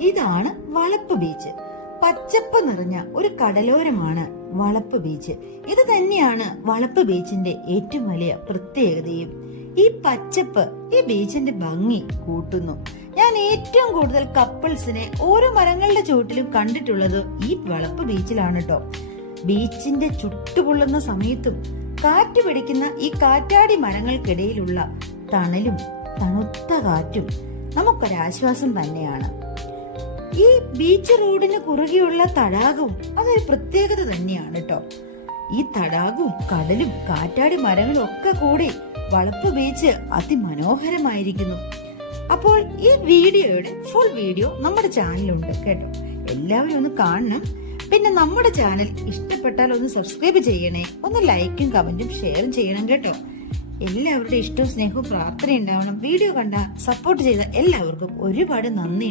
ഇതാണ് വളപ്പ് ബീച്ച്. പച്ചപ്പ് നിറഞ്ഞ ഒരു കടലോരമാണ് വളപ്പ് ബീച്ച്. ഇത് തന്നെയാണ് വളപ്പ് ബീച്ചിന്റെ ഏറ്റവും വലിയ പ്രത്യേകതയും. ഈ പച്ചപ്പ് ഈ ബീച്ചിന്റെ ഭംഗി കൂട്ടുന്നു. ഞാൻ ഏറ്റവും കൂടുതൽ കപ്പിൾസിനെ ഓരോ മരങ്ങളുടെ ചുവട്ടിലും കണ്ടിട്ടുള്ളത് ഈ വളപ്പ് ബീച്ചിലാണ് കേട്ടോ. ബീച്ചിന്റെ ചുട്ടുപൊള്ളുന്ന സമയത്തും കാറ്റ് പിടിക്കുന്ന ഈ കാറ്റാടി മരങ്ങൾക്കിടയിലുള്ള തണലും തണുത്ത കാറ്റും നമുക്കൊരാശ്വാസം തന്നെയാണ്. ഈ ബീച്ച് റോഡിന് കുറുകെയുള്ള തടാകവും അതൊരു പ്രത്യേകത തന്നെയാണ് കേട്ടോ. ഈ തടാകവും കടലും കാറ്റാടി മരങ്ങളും ഒക്കെ കൂടി വളപ്പ് ബീച്ച് അതിമനോഹരമായിരിക്കുന്നു. അപ്പോൾ ഈ വീഡിയോയുടെ ഫുൾ വീഡിയോ നമ്മുടെ ചാനലുണ്ട് കേട്ടോ. എല്ലാവരും ഒന്ന് കാണണം. പിന്നെ നമ്മുടെ ചാനൽ ഇഷ്ടപ്പെട്ടാൽ ഒന്ന് സബ്സ്ക്രൈബ് ചെയ്യണേ, ഒന്ന് ലൈക്കും കമന്റും ഷെയറും ചെയ്യണം കേട്ടോ. എല്ലാവരുടെ ഇഷ്ടവും സ്നേഹവും പ്രാർത്ഥന ഉണ്ടാവണം. വീഡിയോ കണ്ട സപ്പോർട്ട് ചെയ്ത എല്ലാവർക്കും ഒരുപാട് നന്ദി.